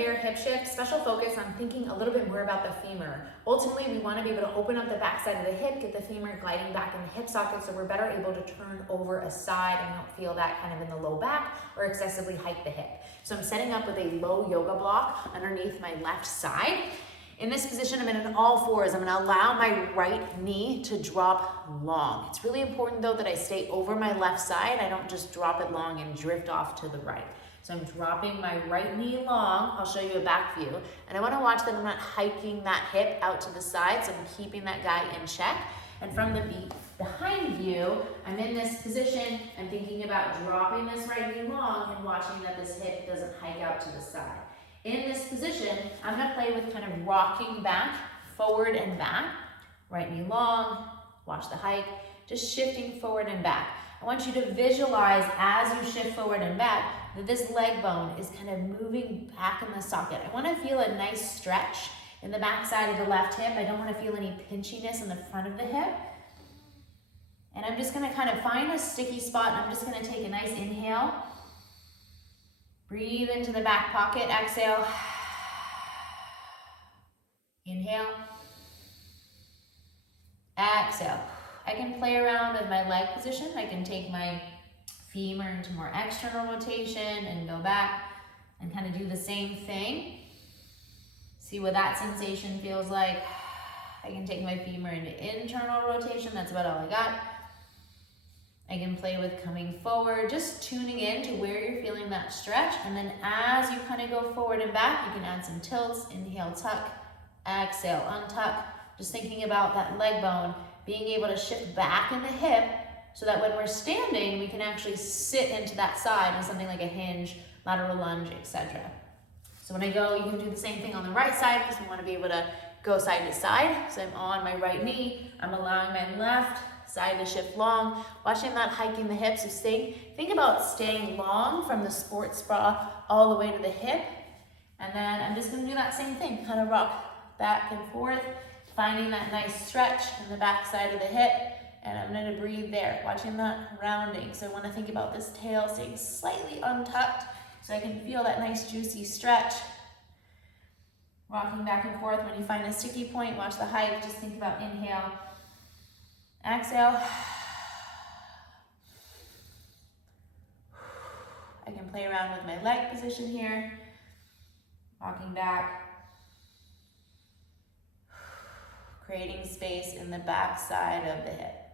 bear hip shift, special focus on thinking a little bit more about the femur. Ultimately, we want to be able to open up the back side of the hip, get the femur gliding back in the hip socket so we're better able to turn over a side and we don't feel that kind of in the low back or excessively hike the hip. So I'm setting up with a low yoga block underneath my left side. In this position, I'm in an all fours. I'm gonna allow my right knee to drop long. It's really important though that I stay over my left side. I don't just drop it long and drift off to the right. So I'm dropping my right knee long. I'll show you a back view. And I wanna watch that I'm not hiking that hip out to the side, so I'm keeping that guy in check. And from the behind view, I'm in this position. I'm thinking about dropping this right knee long and watching that this hip doesn't hike out to the side. In this position, I'm gonna play with kind of rocking back, forward and back. Right knee long, watch the hike, just shifting forward and back. I want you to visualize as you shift forward and back that this leg bone is kind of moving back in the socket. I want to feel a nice stretch in the back side of the left hip. I don't want to feel any pinchiness in the front of the hip. And I'm just going to kind of find a sticky spot and I'm just going to take a nice inhale. Breathe into the back pocket, exhale. Inhale. Exhale. I can play around with my leg position. I can take my femur into more external rotation and go back and kind of do the same thing. See what that sensation feels like. I can take my femur into internal rotation. That's about all I got. I can play with coming forward, just tuning in to where you're feeling that stretch. And then as you kind of go forward and back, you can add some tilts. Inhale, tuck, exhale, untuck. Just thinking about that leg bone, being able to shift back in the hip so that when we're standing, we can actually sit into that side in something like a hinge, lateral lunge, etc. So when I go, you can do the same thing on the right side because we want to be able to go side to side. So I'm on my right knee, I'm allowing my left side to shift long, watching that hiking the hips. So think about staying long from the sports bra all the way to the hip. And then I'm just gonna do that same thing, kind of rock back and forth, finding that nice stretch in the back side of the hip. And I'm gonna breathe there, watching that rounding. So I wanna think about this tail staying slightly untucked so I can feel that nice juicy stretch. Rocking back and forth. When you find a sticky point, watch the hike. Just think about inhale, exhale. I can play around with my leg position here. Rocking back. Creating space in the back side of the hip.